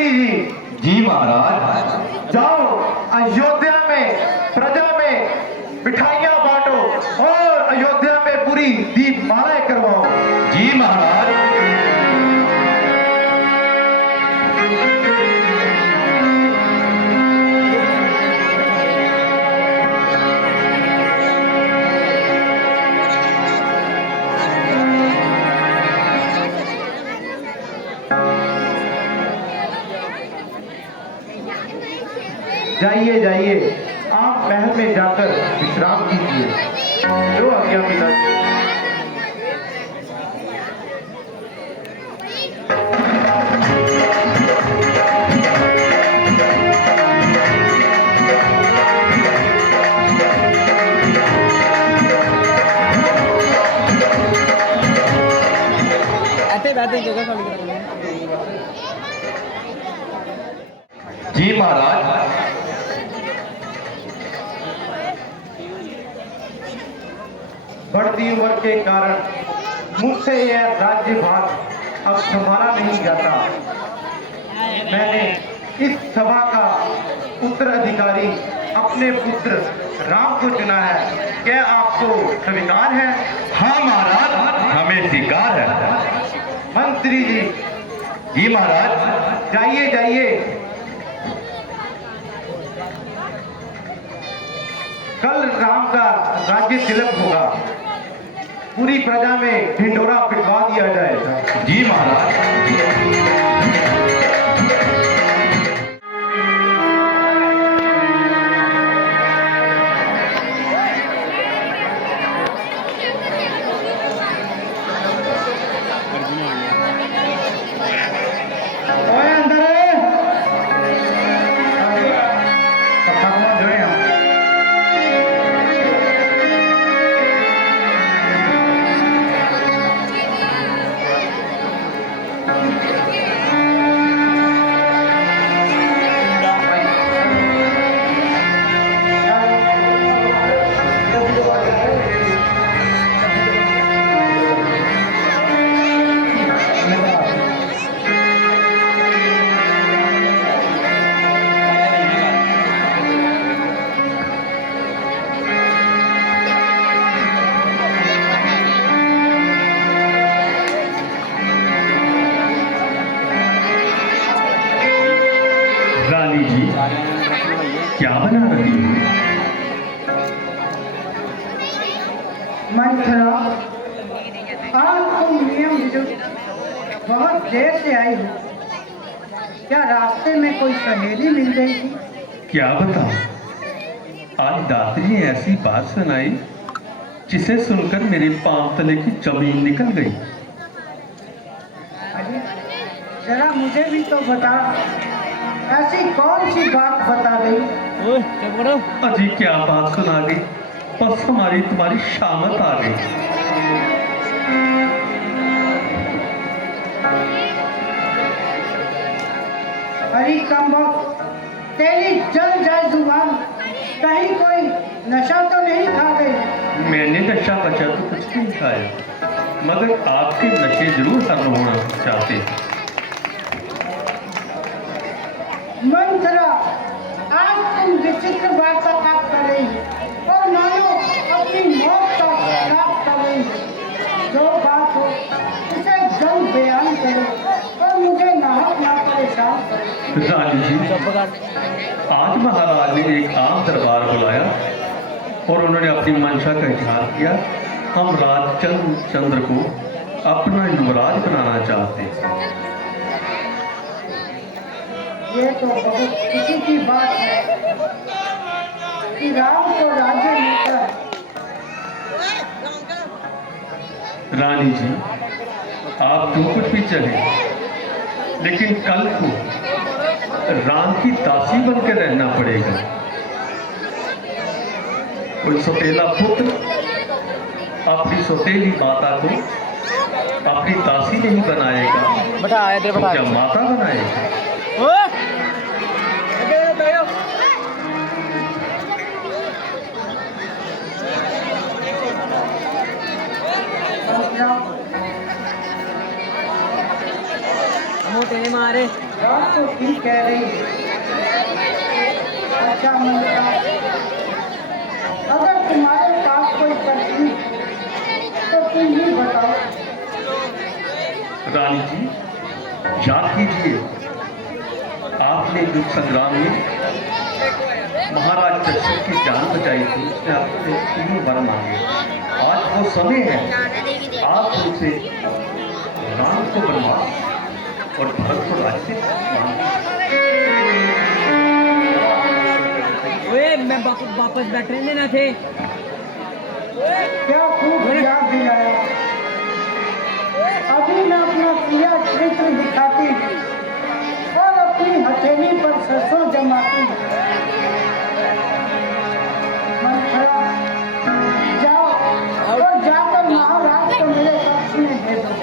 मंत्री जी, जी महाराज। जाओ अयोध्या में प्रजा में मिठाइयां बांटो और अयोध्या में पूरी दीपमालाएं करवाओ। जी महाराज। जाइए जाइए, आप महल में जाकर विश्राम कीजिए। जो आज्ञा पिताजी। जी महाराज। बढ़ती उम्र के कारण मुझसे यह राज्य भाग अब संभाला नहीं जाता। मैंने इस सभा का उत्तराधिकारी अपने पुत्र राम को चुना है। क्या आपको स्वीकार है? हाँ महाराज, हमें स्वीकार है। मंत्री जी। जी महाराज। जाइए जाइए, कल राम का राज्य तिलक होगा। पूरी प्रजा में ढिंढोरा पिटवा दिया जाएगा। जी महाराज। रानी जी, क्या बना रही हो? मंथरा, आज तुम नियम विरुद्ध बहुत देर से आई हो। क्या रास्ते में कोई सहेली मिल गई थी? क्या बताऊं, आज दात्री ने ऐसी बात सुनाई जिसे सुनकर मेरे पांव तले की जमीन निकल गई। अरे जरा मुझे भी तो बता, ऐसी कौन सी बात बता गई? अजी क्या बात सुना गई, बस हमारी तुम्हारी शामत आ गई। अरे कम वक्त, तेरी जल जाए जुबान, कहीं कोई नशा तो नहीं खा गई? मैंने नशा बचा तो कुछ नहीं खाया, मगर आपके नशे जरूर खत्म होना चाहते हैं। मंथरा, आज तुम विचित्र वार्तालाप कर रही हो और मानो अपनी मौत का साथ कर रही हो। जो बात हो उसे जल्द बयान करो और मुझे नाहक ना परेशान करो। रानी जी, आज महाराज ने एक आम दरबार बुलाया और उन्होंने अपनी मंशा का इजहार किया। हम राजचंद्र को अपना युवराज बनाना चाहते हैं। ये तो बहुत खुशी की बात है कि राम को राज्य मिलता है। रानी जी, आप जो कुछ भी चाहें, लेकिन कल को राम की दासी बनकर रहना पड़ेगा। कोई सौतेला पुत्र अपनी सौतेली माता को अपनी दासी नहीं बनाएगा, तो क्या माता बनाएगा? तेरे मारे बात तो ठीक कह रही है। अच्छा मंत्रा, अगर तुम्हारे पास कोई तकलीफ तो तुम ही बताओ। रानी जी, याद कीजिए, आपने युद्ध संग्राम में महाराज चक्षु की जान बचाई थी, उसने आपसे 3 वर मांगे। आज वो समय है, आप उनसे राम को बनवास और भरत को राज्य मांगे। ओए मैं वापस बैठने देना थे। क्या खूब याद दिलाया। अभी मैं अपना क्रिया चरित्र दिखाती और अपनी हथेली पर सरसों जमाती। मंथरा, जाओ और जाकर महाराज को मेरे पक्ष में दे दो।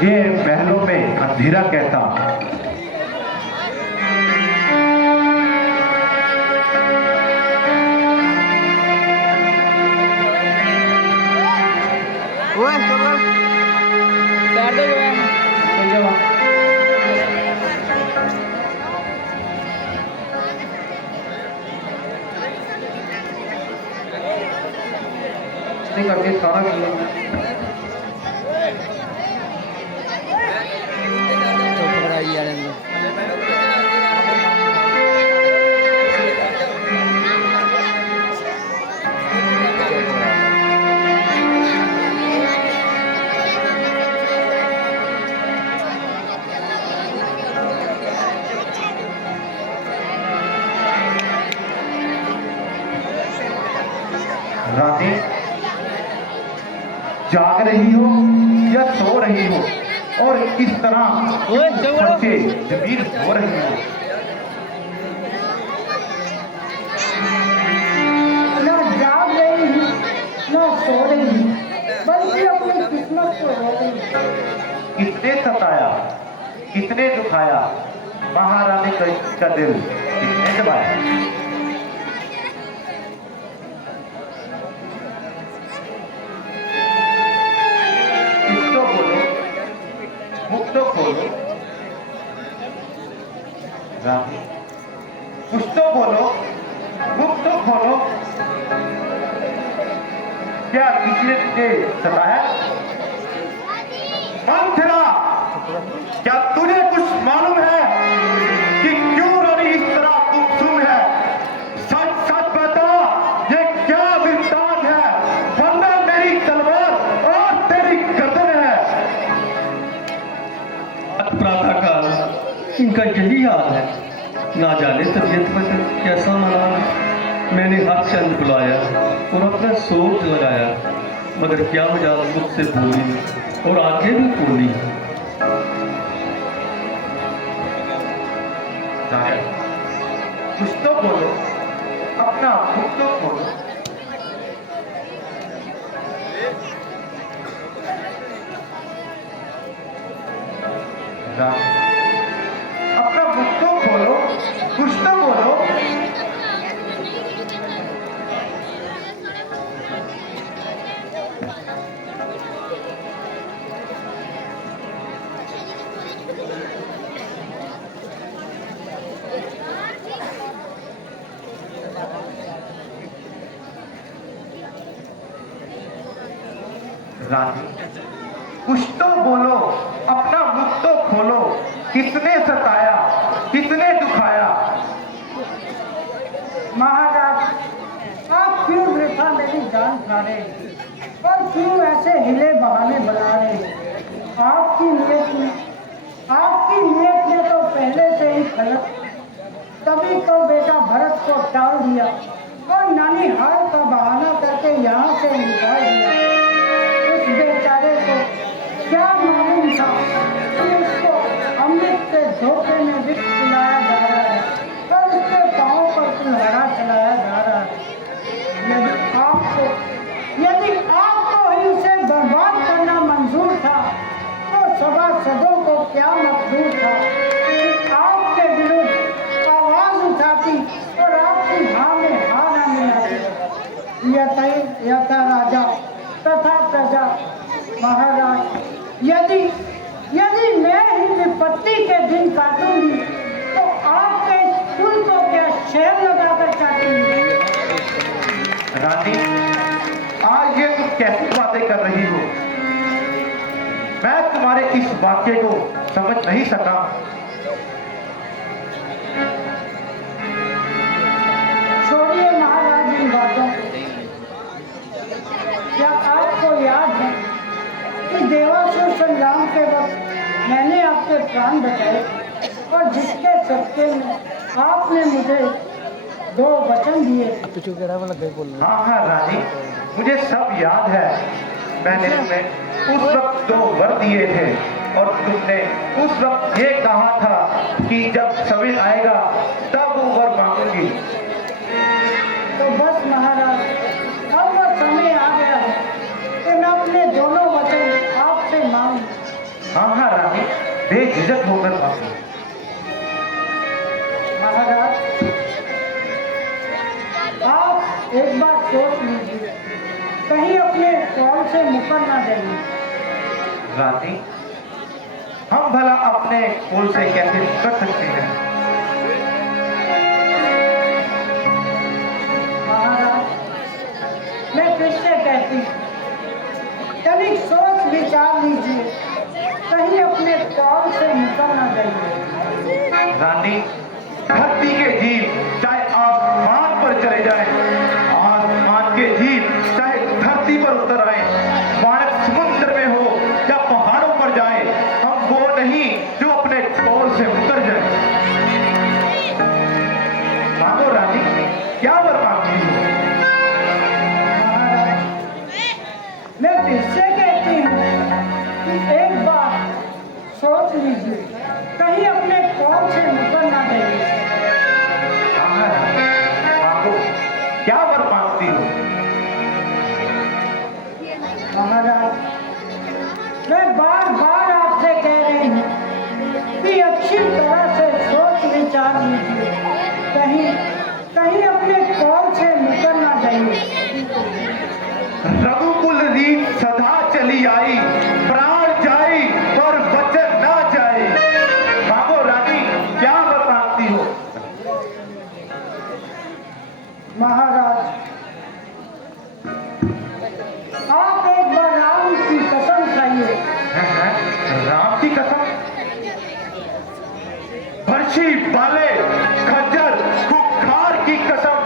ये महलों में अंधेरा कैसा। करके सारा रानी जाग रही हो या सो रही हो और इस तरह बच्चे जमीन हो रही हो। ना जाग रही हूँ ना सो रही हूँ, बल्कि अपनी किस्मत को रो रही हूँ। कितने सताया, कितने दुखाया, महारानी का दिल कितने दबाया। कुछ तो बोलो, मुख तो खोलो। क्या किसी ने तुझे सताया? मंथरा, क्या तुझे कुछ मालूम है कि क्यों रानी इस तरह गुमसुम है? सच सच बता, ये क्या वृत्तांत है? वरना मेरी तलवार और तेरी गर्दन है। प्रातःकाल इनका यही हाल है। ना जाने तबीयत पर कैसा मना। मैंने हरचंद बुलाया और अपना सोच लगाया, मगर क्या मजाल मुझसे बोली और आगे भी बोली। कुछ तो बोलो, अपना मुख तो खोलो। अपना मुख तो खोलो, कुछ तो बोलो। रानी, कुछ तो बोलो, अपना मुख तो खोलो। किसने सताया, किसने दुखाया? महाराज, आप क्यों वृथा मेरी जान खा रहे और क्यों ऐसे हिले बहाने बना रहे? आपकी नीयत ने तो पहले से ही गलत, तभी तो बेटा भरत को टाल दिया और नानी हाल का बहाना करके यहाँ से निकाल दिया। उस बेचारे को क्या मालूम था कि उसको अमृत के धोखे में विष पिलाया जा रहा है और उसके पाँव पर कुल्हाड़ा चलाया जा रहा है। यदि आपको ही उसे बर्बाद करना मंजूर था तो सभासदों को क्या मकदूर था कि आपके विरुद्ध आवाज उठाती और आपकी हाँ में हाँ न मिलाती। यथा राजा तथा प्रजा। महाराज, यदि मैं ही विपत्ति के दिन काटूंगी तो आपके फूल को क्या शहर लगाकर काटूंगी? रानी, आज ये तुम कैसी बातें कर रही हो? मैं तुम्हारे इस वाक्य को समझ नहीं सका। छोड़िए महाराज इन बातों को। क्या आपको याद है कि देवासुर संग्राम के वक्त मैंने आपके प्राण बचाए और जिसके सदके में आपने मुझे 2 वचन दिए? हाँ हाँ रानी, मुझे सब याद है। मैंने तुम्हें उस वक्त 2 वर दिए थे और तुमने उस वक्त ये कहा था कि जब समय आएगा तब वो वर मांगूंगी। तो बस महाराज, अब वो समय आ गया है कि मैं अपने दोनों वचन आपसे मांगूं। हाँ हाँ रानी, बेझिझक होकर मांगो। महाराज, आप एक बार सोच लीजिए, कहीं अपने कॉल से मुकर ना जाइए। रानी, हम भला अपने कुल से कैसे कर सकते हैं? महाराज, मैं फिर से कहती हूँ, तनिक सोच विचार लीजिए, कहीं अपने कॉल से मुकर ना जाइए। रानी, धरती के जीव चाहे आसमान पर चले जाएं, आसमान के जीव चाहे धरती पर उतर आए, मानव समुद्र में हो या पहाड़ों पर जाए, हम वो नहीं जो अपने कॉल से उतर जाए। मांगो रानी, क्या वर मांगती हो? महाराज, मैं फिर से कहती हूँ कि एक बार सोच लीजिए, कहीं अपने कॉल से मुकर ना जाइए। हाँ रानी, मांगो, क्या वर मांगती हो? महाराज, मैं बार बार आपसे कह रही हूँ कि अच्छी तरह से सोच विचार लीजिए, कहीं अपने कॉल से मुकर ना जाइए। रघुकुल रीत सदा चली आई, प्राण जाई पर वचन ना जाए। मांगो रानी, क्या वर मांगती हो? महाराज, आप एक बार राम की कसम खाइए। राम की कसम? फर्शी वाले खज्जर खुखार की कसम,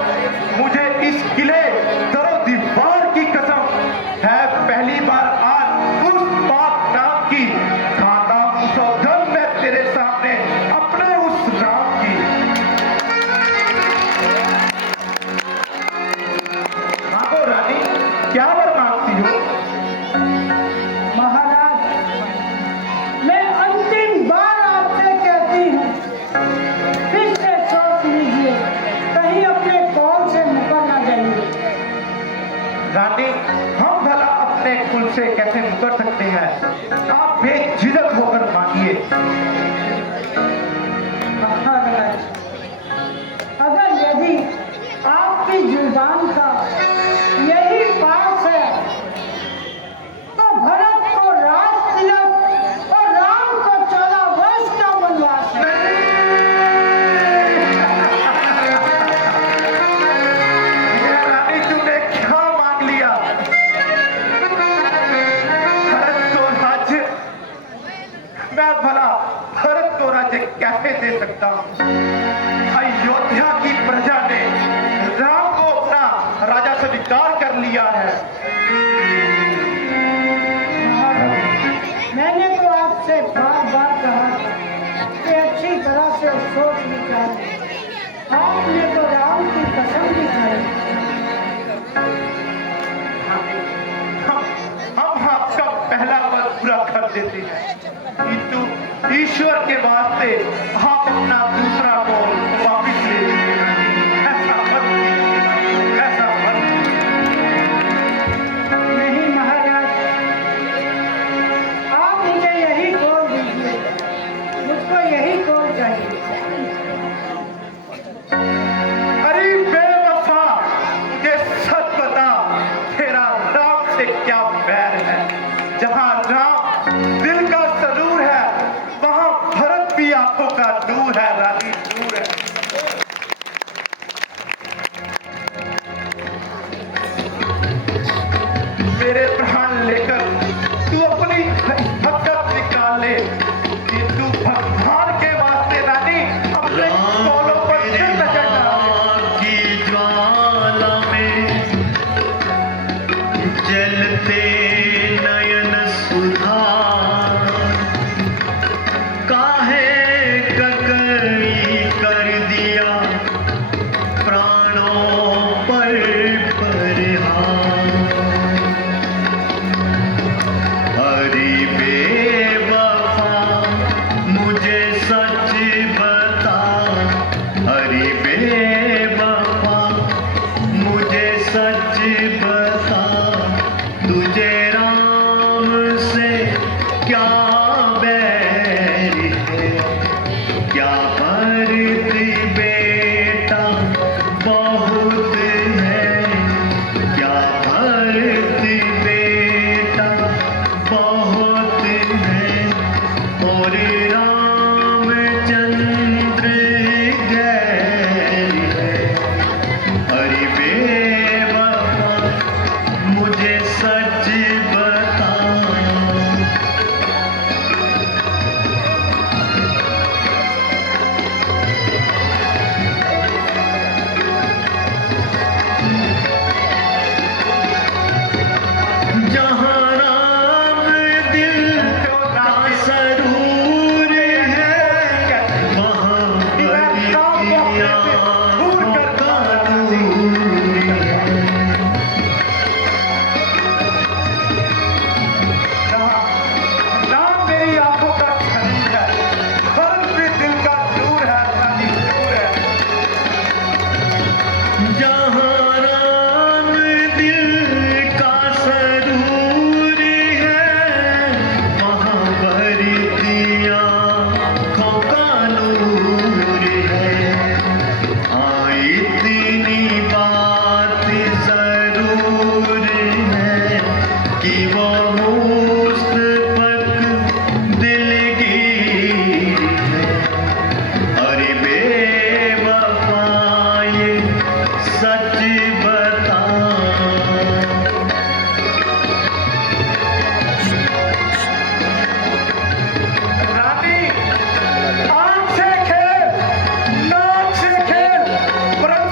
मुझे इस किले दरो दीवार की कसम है। पहली बार आज उस पाक नाम की खाता सौगंध मैं तेरे सामने अपने उस राम की। मांगो रानी, क्या वर मांगती हो? महाराज, मैं अंतिम बार आपसे कहती हूँ, फिर से सोच लीजिए, कहीं अपने कॉल से मुकर ना जाइए। रानी, हम भला अपने कुल से कैसे मुकर सकते हैं? आप बेझिझक होकर मांगिए। महाराज, अगर यदि आपकी जुबान का यही पास है तो भरत को राज तिलक और राम को 14 वर्ष का वनवास है। ये रानी, तूने क्या मांग लिया? अयोध्या की प्रजा ने राम को अपना राजा स्वीकार कर लिया है। महाराज, मैंने तो आपसे बार बार कहा कि अच्छी तरह से सोच विचार, आपने तो राम की कसम भी खाई। हम आपका पहला पद पूरा कर देते हैं, किंतु ईश्वर के वास्ते आप अपना दूसरा बोल वापिस ले लीजिए। ऐसा मत कीजिए, ऐसा मत कीजिए। नहीं महाराज, आप मुझे यही कॉल दीजिए, मुझको यही कॉल चाहिए। अरे बेवफा, ये सच बता, तेरा राम से क्या बैर है? जहां राम दिल का सरूर है, वहां भरत भी आंखों का नूर है। रानी नूर है। मेरे प्राण लेकर तू अपनी हकत निकाल ले, किंतु भगवान के वास्ते रानी अपने कौलों पर सिर न चढ़ा। की ज्वाला में जलते नयन सुधा, काहे ककई कर दिया प्राणों पर परिहार। हरि बेवफा मुझे सच बता, हरि बेवफा मुझे सच बता, तुझे राम से क्या बैर है? क्या भरत बेटा बहुत है? क्या भरत बेटा बहुत है? और रामचंद्र गैर है। हरि बेवफा मुझे सच बता। जहाँ राम दिल का सरूर है, वहाँ बलिया का नूर है। राम मेरी आंखों का सरूर है, भरत भी दिल का नूर है। रानी नूर है। जहाँ राम दिल का सरूर है, वहाँ भरतिया का नूर है। हाँ, इतनी बात जरूर है कि वो मुस्तफक दिलगीर है। अरे बेवफा ये सच बता। रानी आंख से खेल, नाक से खेल, परंतु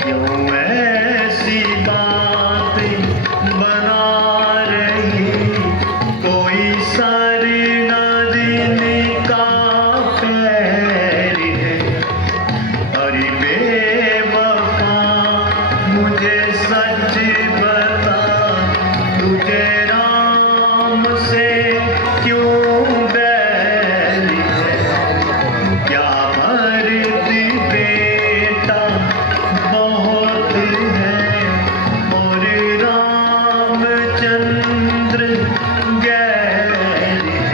क्यों ऐसी बात बना रही, कोई सर नदी का पैर है। अरे बेवफा मुझे सच बता, तुझे राम से क्यों बैर है? क्या मर्द बेटा बहुत है और रामचंद्र गैर है।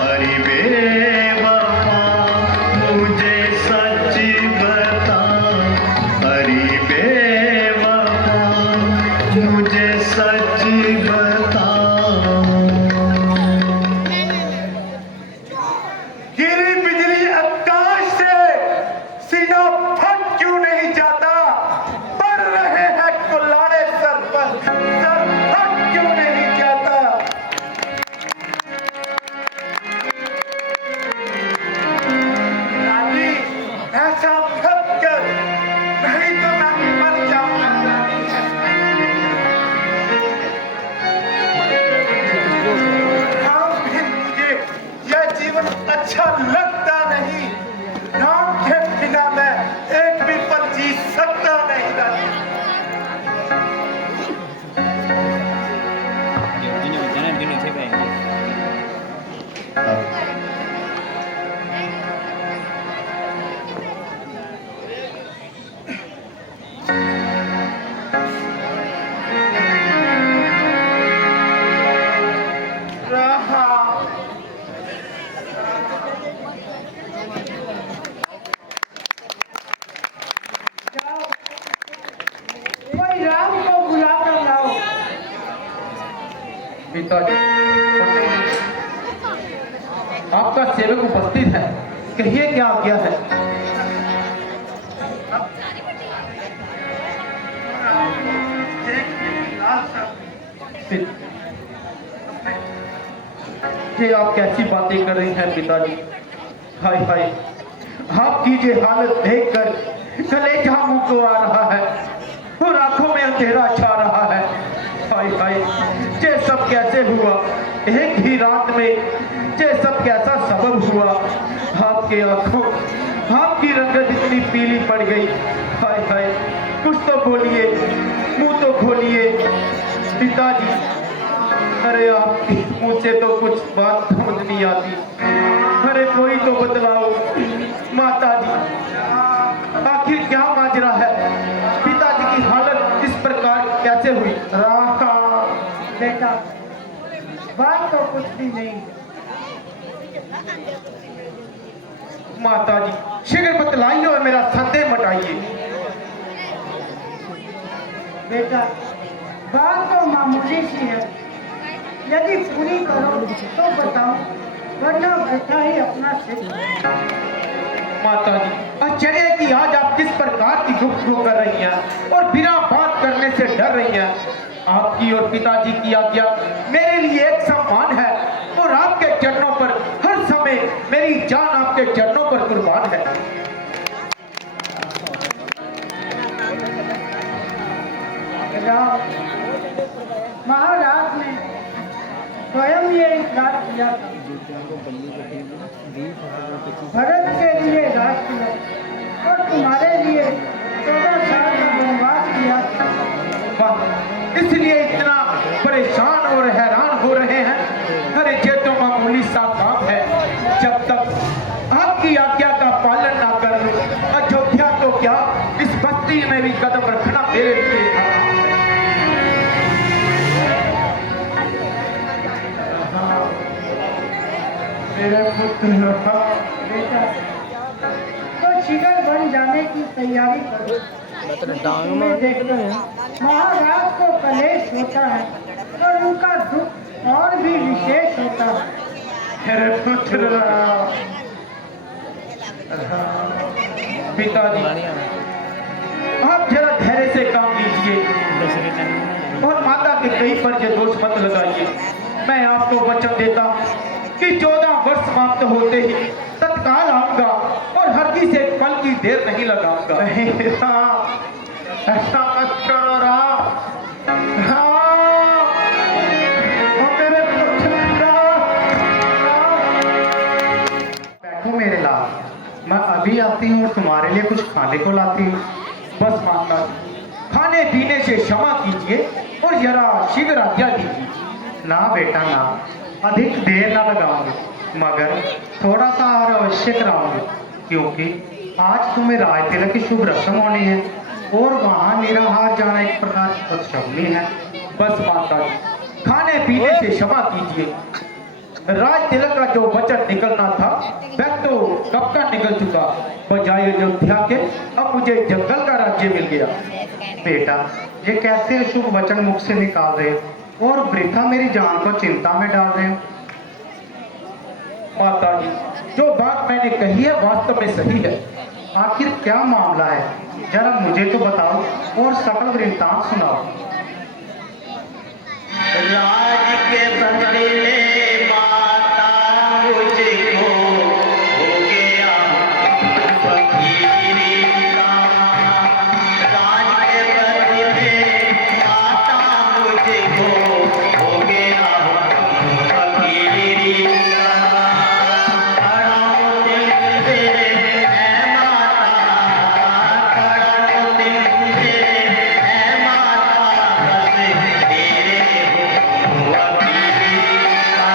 अरे बेवफा मुझे सच बता, अरे बेवफा मुझे सच बता। गिरी बिजली आकाश से सीना फट क्यों नहीं जाता? पड़ रहे हैं कुल्हाड़े सर पर, सर फट क्यों नहीं जाता? रानी ऐसा मत कर, नहीं तो मैं मर जाऊंगा। राम भी मुझे यह जीवन अच्छा लगता नहीं। राम के बिना मैं एक भी पल जी सकता नहीं था। राम जाओ, कोई राम को बुला कर लाओ। पिताजी, आपका सेवक उपस्थित है, कहिए क्या आज्ञा है? ये आप कैसी बातें कर रही हैं पिताजी? हाय हाय, आपकी ये हालत देखकर कलेजा मुंह को आ रहा है और आंखों में अंधेरा छा रहा है। हाय हाय, ये सब कैसे हुआ? एक ही रात में ये सब कैसा सबब हुआ? आपके आंखों, आपकी रंगत इतनी पीली पड़ गई। हाय हाय, कुछ तो बोलिए, मुंह तो खोलिए पिताजी। अरे आपकी मुंह से तो कुछ बात समझ नहीं आती। अरे कोई तो बतलाओ माता जी, आखिर क्या माजरा है? पिताजी की हालत इस प्रकार कैसे हुई? राका बेटा, बात तो कुछ भी नहीं। माता जी शीघ्र बतलाइए और मेरा संदेह मटाइए। बेटा, बात तो मामूली सी है, यदि पूरी करो तो बताओ, वरना बैठा ही अपना सिर। माता जी, आश्चर्य है कि आज आप किस प्रकार की गुफ्तगू कर रही हैं और बिना बात करने से डर रही हैं। आपकी और पिताजी की आज्ञा मेरे लिए एक सम्मान है और आपके चरणों पर हर समय मेरी जान आपके चरणों पर कुर्बान है। राम, महाराज ने स्वयं ये इकरार किया था, भरत के लिए राज किया और तुम्हारे लिए 14 साल का वनवास किया। वाह, इसलिए इतना परेशान और हैरान हो रहे हैं। अरे ये तो मामूली सा काम है। जब तक आपकी आज्ञा का पालन ना कर लूं, अयोध्या तो क्या इस बस्ती में भी कदम रखना मेरे लिए था। मेरे पुत्र बेटा, तो शिखर बन जाने की तैयारी करो। तुम्हें देखो, महाराज को कलेश होता है और उनका दुख और भी विशेष होता है। मेरे पुत्र पिताजी, आप जरा धैर्य से काम लीजिए और माता के कहीं पर ये दोष मत लगाइए। मैं आपको वचन देता हूँ कि 14 वर्ष समाप्त होते ही तत्काल आऊंगा और हरगिज़ एक पल की देर नहीं लगाऊंगा। नहीं राम, ऐसा मत करो राम। राम, ओ मेरे पुत्र राम, बैठो मेरे लाल, मैं अभी आती हूँ और तुम्हारे लिए कुछ खाने को लाती हूँ। बस माता जी, खाने पीने से क्षमा कीजिए और जरा शीघ्र आज्ञा दीजिए। ना बेटा ना, अधिक देर ना लगाऊंगे, मगर थोड़ा सा और अवश्य कराऊंगे, क्योंकि आज तुम्हें राज तिलक की शुभ रस्म होनी है और वहाँ निराहार जाना एक प्रकार की बदशगुनी है। बस माता जी, खाने पीने से क्षमा कीजिए। राज तिलक का जो वचन निकलना था वह तो कब का निकल चुका। बजाय अयोध्या के अब मुझे जंगल का राज्य मिल गया। बेटा, ये कैसे अशुभ वचन मुख से निकाल रहे हो और वृथा मेरी जान को चिंता में डाल रहे हो। माता जी, जो बात मैंने कही है वास्तव में सही है। आखिर क्या मामला है, जरा मुझे तो बताओ और सकल वृत्तांत सुनाओ। राज के बदले माता मुझको हो गया फकीरी का। राज के बदले माता मुझको हो गया फकीरी का। खड़ा दिल से है माता, खड़ा दिल से है माता, बस तेरे हो वकीरी का।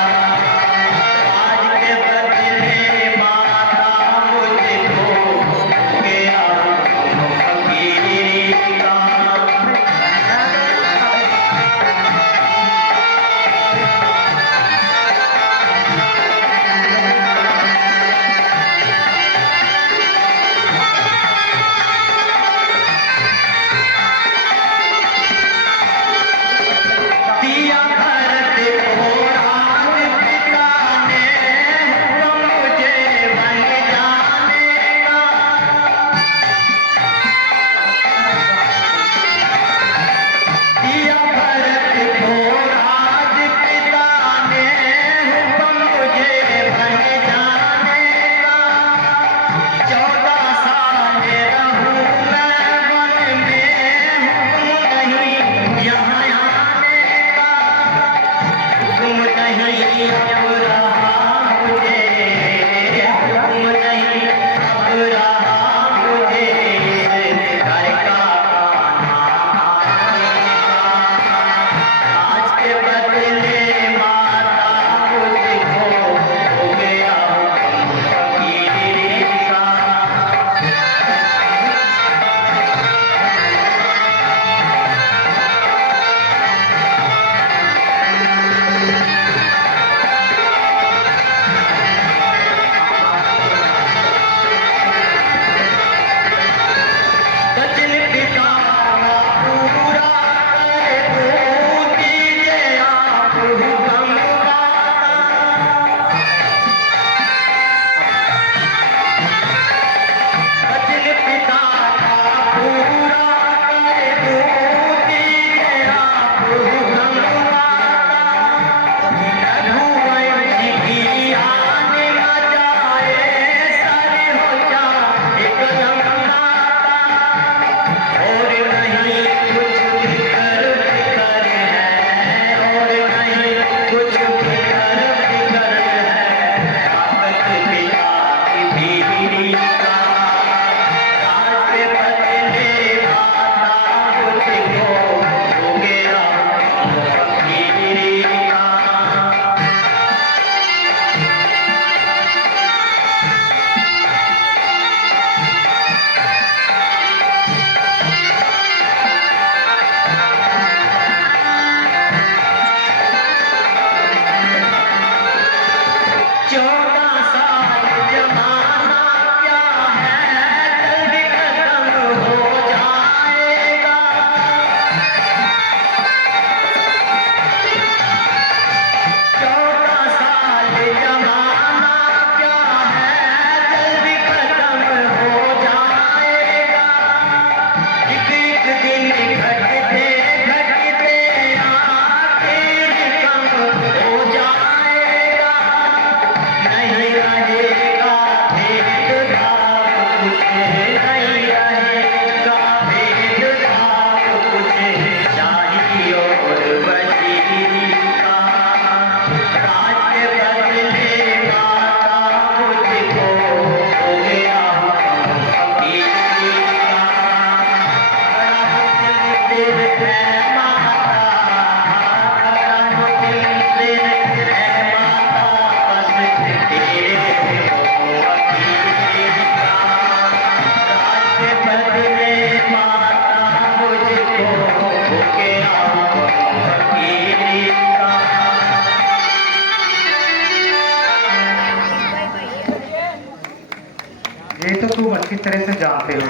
जानते हो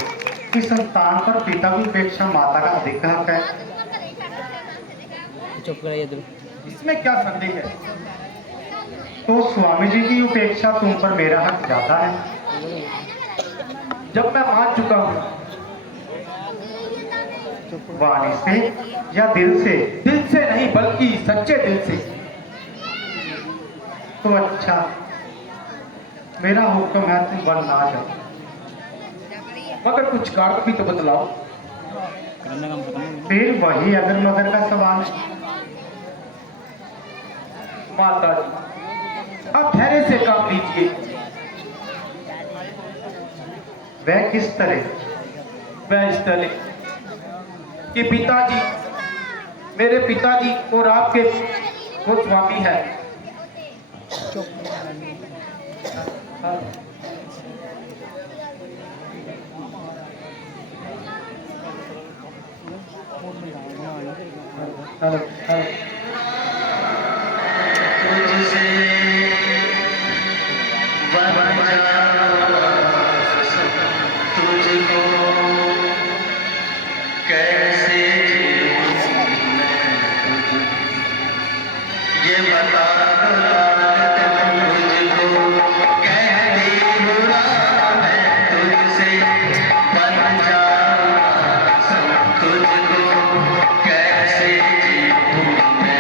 कि संतान पर पिता की अपेक्षा माता का अधिक हक है। चुप कराइए तुम। इसमें क्या संदेह है? तो स्वामी जी की उपेक्षा तुम पर मेरा हक ज्यादा है। जब मैं मान चुका हूँ, वाणी से या दिल से? दिल से नहीं, बल्कि सच्चे दिल से। तो अच्छा, मेरा हुक्म है, तुम वन ना जाओ, मगर कुछ कारण भी तो बतलाओ। फिर वही अगर मगर का सवाल है। माता जी, आप धैर्य से काम लीजिए। वह किस तरह? वह इस तरह कि पिताजी, मेरे पिताजी और आपके वो स्वामी है। Hello hello. तुझसे तुझको कैसे ये बता मुझको कहती बुरा है तुझसे बन जाऊं तुझको कैसे जीऊं मैं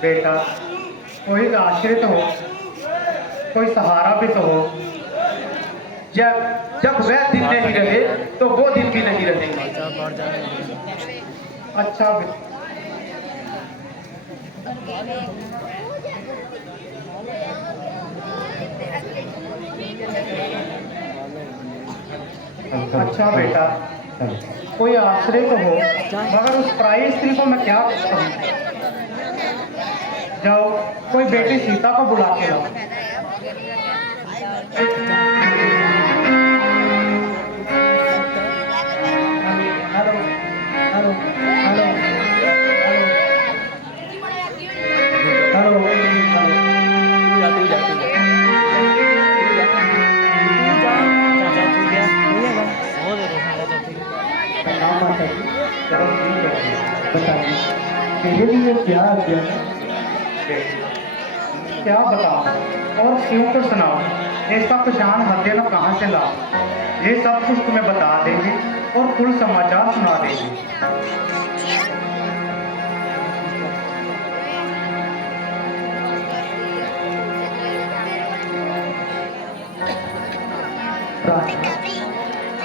बेटा, कोई आश्रित हो, कोई सहारा भी तो हो। जब जब वह दिन नहीं रहे तो वो दिन भी नहीं रहेंगे। अच्छा अच्छा बेटा, कोई आश्रय तो हो, मगर उस पराई स्त्री को मैं क्या कहूँ? जाओ, कोई बेटी सीता को बुला के लाओ। हेलो हेलो हेलो हेलो बताइए, मेरे लिए क्या आ गया? क्या बताऊं और क्यों तो सुनाओ? ये सब कुछ जान हत्या न कहाँ से लाओ? ये सब कुछ तुम्हें बता देंगे और कुल समाचार सुना देंगे।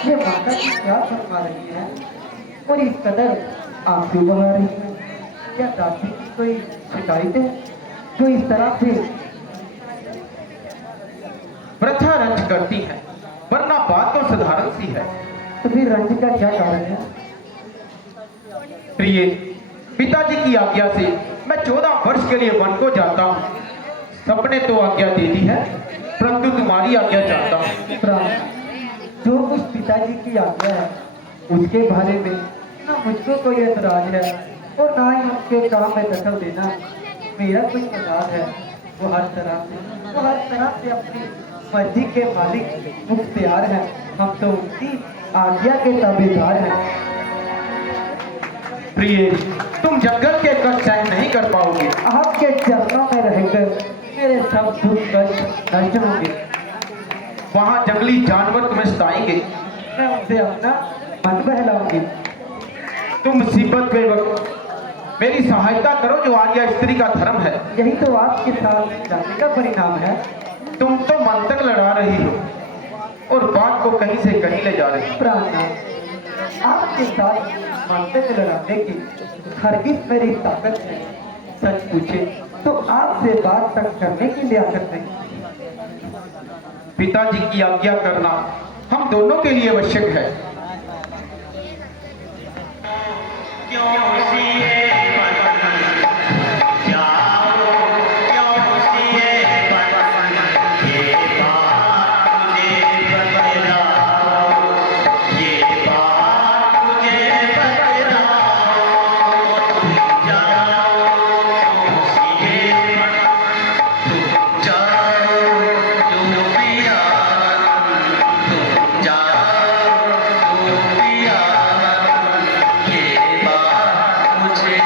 ये माता जी क्या फरमा रही है और इस कदर आंसू बहा रही है? क्या दादी की कोई शिकायत है जो इस तरह से वृथा रंज करती है? वरना बात तो साधारण सी है। तो फिर रंज का क्या कारण है? प्रिय, पिताजी की आज्ञा से मैं 14 वर्ष के लिए वन को जाता हूँ। सबने तो आज्ञा दे दी है, परंतु तुम्हारी आज्ञा चाहता हूँ। जो कुछ पिताजी की आज्ञा है उसके बारे में ना मुझको कोई ऐतराज है और ना ही उनके काम में दखल देना मेरा कोई मजाक है। वो हर तरह से अपनी मर्जी के मालिक मुख्तियार हैं। हम तो उनकी आज्ञा के ताबेदार हैं। प्रिय, तुम जंगल के कष्ट सहन नहीं कर पाओगे। आपके चरणों में रहकर मेरे सब दुख कष्ट नष्ट होंगे। वहाँ जंगली जानवर तुम्हें सताएंगे, मैं उनसे अपना मन बहलाऊंगी। तुम मुसीबत में वक्त मेरी सहायता करो, जो आर्या स्त्री का धर्म है। यही तो आपके साथ जाने का परिणाम है। तुम तो मन तक लड़ा रही हो और बात को कहीं से कहीं ले जा रही हो। प्रार्थना, आपके साथ मन तक लड़ाने की हरगिज मेरी ताकत है। सच पूछे तो आपसे बात तक करने की लियाकत नहीं। पिताजी की आज्ञा करना हम दोनों के लिए आवश्यक है। मुझे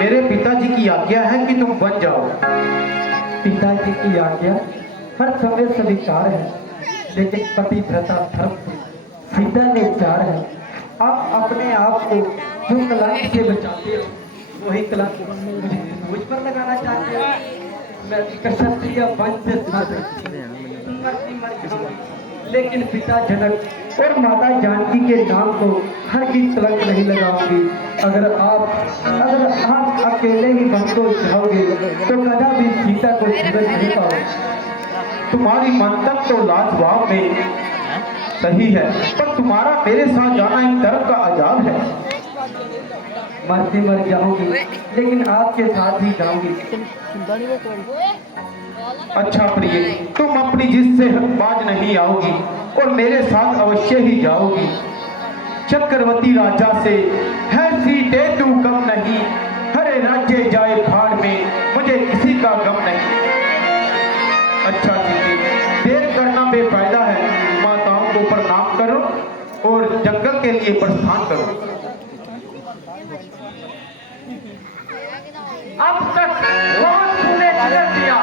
मेरे पिताजी की आज्ञा है कि तुम बन जाओ। पिताजी की आज्ञा हर समय स्वीकार है, लेकिन पतिव्रता धर्म से सीधा निचार है। आप अपने आप को जो कलंक से बचाते हो वही कलंक मुझ पर लगाना चाहते हो। मैं क्षत्रिय वंश से मर जाऊंगी, लेकिन पिता जनक और माता जानकी के नाम को हरगिज़ कलंक नहीं लगाऊंगी। अगर आप अकेले ही वन को जाओगे तो कदापि सीता को जीवन नहीं पाओगे। तुम्हारी मंतक तो लाजवाब में सही है, पर तुम्हारा मेरे साथ जाना एक तरफ का अजाब है। मरती मर जाऊंगी, लेकिन आपके साथ ही जाऊंगी। अच्छा प्रिय, तुम अपनी जिद से बाज नहीं आओगी और मेरे साथ अवश्य ही जाओगी। चक्रवर्ती राजा से है सीते तू कम नहीं, हरे राज्य जाए भाड़ में मुझे किसी का गम नहीं। अच्छा दीदी, देर करना बेफायदा है। माताओं को प्रणाम करो और जंगल के लिए प्रस्थान करो। अब तक बहुत तूने छिड़क दिया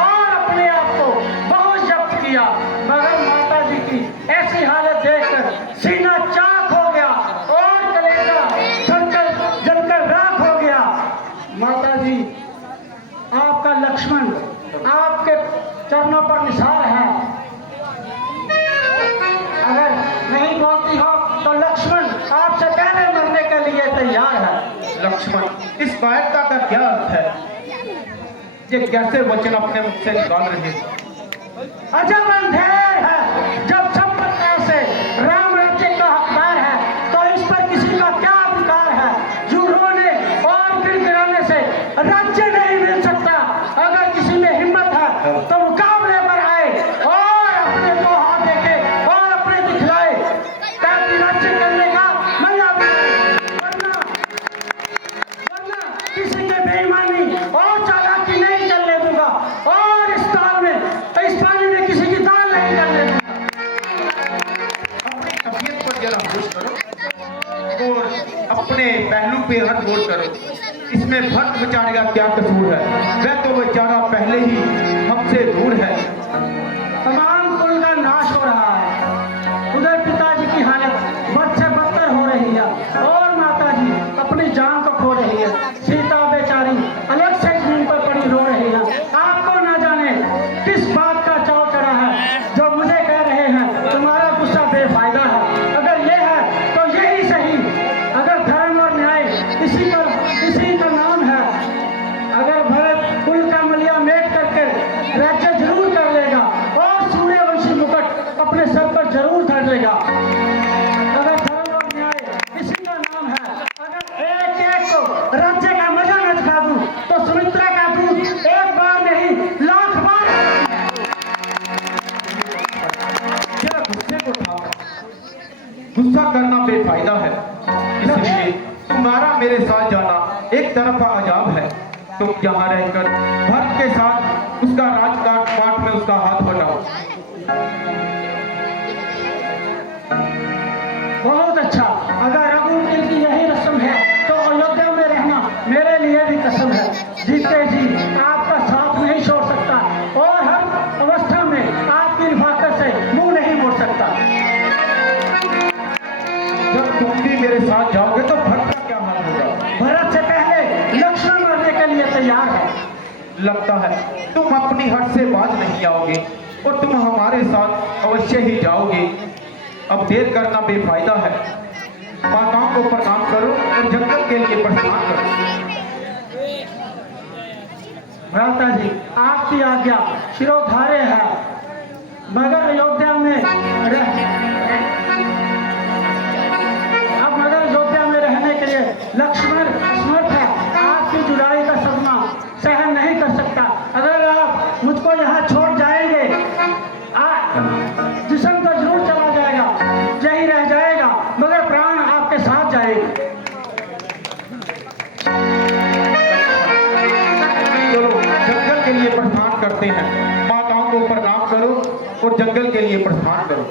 और अपने आप को बहुत जब्त किया, मगर माता जी की ऐसी हालत देखकर सीना चाक हो गया और कलेजा जलकर राख हो गया। माता जी, आपका लक्ष्मण आपके चरणों पर निसार है। अगर नहीं बोलती हो तो लक्ष्मण आपसे पहले मरने के लिए तैयार है। लक्ष्मण, इस कायरता का क्या अर्थ है? ये कैसे वचन अपने मुख से निकाल रहे हो? अजब अंधेर है। जब संपत्ति ऐसे राम राज्य का हकदार है तो इस पर किसी का क्या अधिकार है? यूं रोने और गिड़गिड़ाने से राज्य नहीं मिल सकता। अगर किसी में हिम्मत है तो मुकाबले पर आए और अपने दो हाथ देखे और अपने दिखलाए ताकि राज्य करने का मजा भी आए। वरना किसी के बेईमानी और चालाकी नहीं चलने दूंगा और इस पानी में किसी की दाल नहीं करने दूंगा। अपनी तबीयत पर जरा होश करो और अपने पहलू पे हाथ गोल करो। इसमें भक्त बेचारे का क्या कसूर है? वह तो बेचारा पहले ही हमसे दूर है। तमाम कुल का नाश हो रहा है। उधर पिताजी की हालत बद से बदतर हो रही है और माता जी अपनी जान को खो रही है। सीता बेचारी अलग से जमीन पर पड़ी रो रही है। आपको ना जाने किस बात का चाव चढ़ा है जो मुझे कह रहे हैं तुम्हारा गुस्सा बेफायदा है। अगर ये है तो यही सही। अगर धर्म और न्याय इसी का नाम है, अगर भरत कुल का मलिया मेट करके राज्य जरूर कर लेगा और सूर्यवंशी मुकुट अपने सर पर जरूर धर लेगा। अगर धर्म और न्याय इसी का नाम है, अगर एक एक को राज्य का मजा न दिखा दूं तो सुमित्रा का दूध एक बार नहीं लाख बार। जरा गुस्से को थाम। गुस्सा करना बेफायदा है, इसलिए तुम्हारा मेरे साथ जाना एक तरफा अजाब है। तुम यहाँ रहकर भरत के साथ उसका राजपाट में उसका हाथ बटाओ। बहुत अच्छा। अगर रघुकुल की यही रस्म है तो अयोध्या में रहना मेरे लिए भी कसम है। जीते जी आपका साथ नहीं छोड़ सकता और हर अवस्था में आपकी रिफाकत से मुंह नहीं मोड़ सकता। जब तुम भी मेरे साथ जाओगे तो भरत का क्या हाल होगा? भरत से पहले लक्ष्मण मरने के लिए तैयार है। लगता है तुम अपनी हट से बाज नहीं आओगे और तुम हमारे साथ अवश्य ही जाओगे। अब देर करना बेफायदा है। माताओं को प्रणाम करो और जंगल के लिए प्रस्थान करो। भ्राता जी, आपकी आज्ञा शिरोधार्य है, मगर अयोध्या में रहने के लिए लक्ष्मण समर्थ है। आपकी जुदाई का सदमा सहन नहीं कर सकता। अगर आप मुझको यहाँ छोड़ जाएंगे, जिस्म तो जरूर चला जाएगा, यही रह जाएगा, मगर प्राण आपके साथ जाएंगे। चलो जंगल के लिए प्रस्थान करते हैं। माताओं को प्रणाम करो और जंगल के लिए प्रस्थान करो।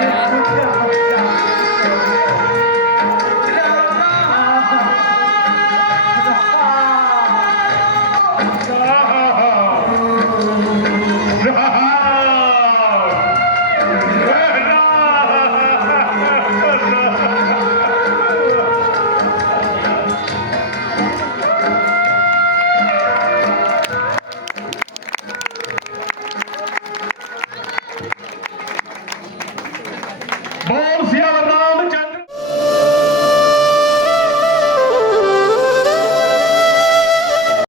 फिर पूछा